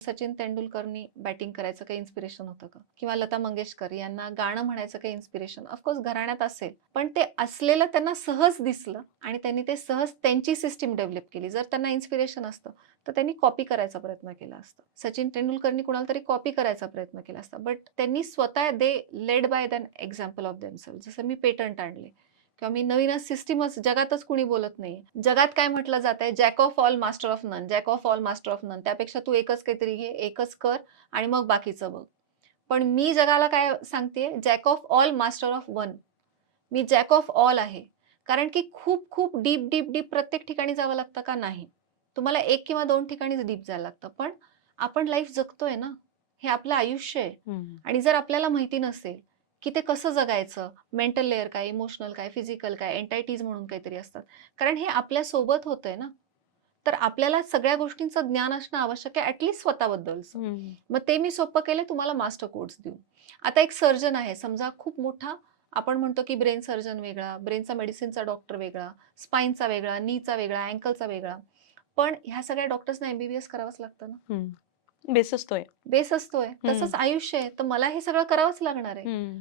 Sachin तेंडुलकरनी batting करायचं काही inspiration होतं का? किंवा लता मंगेशकर यांना गाणं म्हणायचं काही इन्स्पिरेशन? ऑफकोर्स घराण्यात असेल, पण ते असलेलं त्यांना सहज दिसलं आणि त्यांनी ते सहज त्यांची सिस्टीम डेव्हलप केली. जर त्यांना इन्स्पिरेशन असतं, तर त्यांनी कॉपी करायचा प्रयत्न केला असता. सचिन तेंडुलकरनी कुणाला तरी कॉपी करायचा प्रयत्न केला असता. बट त्यांनी स्वतः they led by then example of themselves. जसं मी पेटंट आणले किंवा मी नवीनच सिस्टीमच जगातच कुणी बोलत नाही. जगात काय म्हटलं जातंय, jack of all master of none. Jack of all master of none. त्यापेक्षा तू एकच काहीतरी घे, एकच कर आणि मग बाकीचं बघ. पण मी जगाला काय सांगतेय, jack of all master of one. Me jack of all आहे. कारण की खूप खूप डीप, डीप, डीप प्रत्येक ठिकाणी जावं लागतं का? नाही. तुम्हाला 1 किंवा 2 ठिकाणीच डीप जायला लागतं. पण आपण लाईफ जगतोय ना, हे आपलं आयुष्य आहे. हं. आणि जर आपल्याला माहिती नसेल, की ते कसं जगायचं, मेंटल लेयर काय, इमोशनल काय, फिजिकल काय, एन्टाइटीज म्हणून काहीतरी असतात. कारण हे आपल्या सोबत होतंय ना. तर आपल्याला सगळ्या गोष्टींचं ज्ञान असणं आवश्यक आहे, ॲटलीस्ट स्वतःबद्दलचं. हं. मग ते मी सोपं केलंय तुम्हाला मास्टर कोड्स देऊन. आता एक सर्जन आहे, समजा खूप मोठा आपण म्हणतो की ब्रेन सर्जन वेगळा, ब्रेनचा मेडिसिनचा डॉक्टर वेगळा, स्पाईनचा वेगळा, नीचा वेगळा, अँकलचा वेगळा. पण ह्या सगळ्या डॉक्टर्सना एम-बी-बी-एस करावंच लागतं ना. हं. बेस असतोय. बेस असतोय. हं. तसंच आयुष्य आहे. तर मला हे सगळं करावंच लागणार आहे. हं.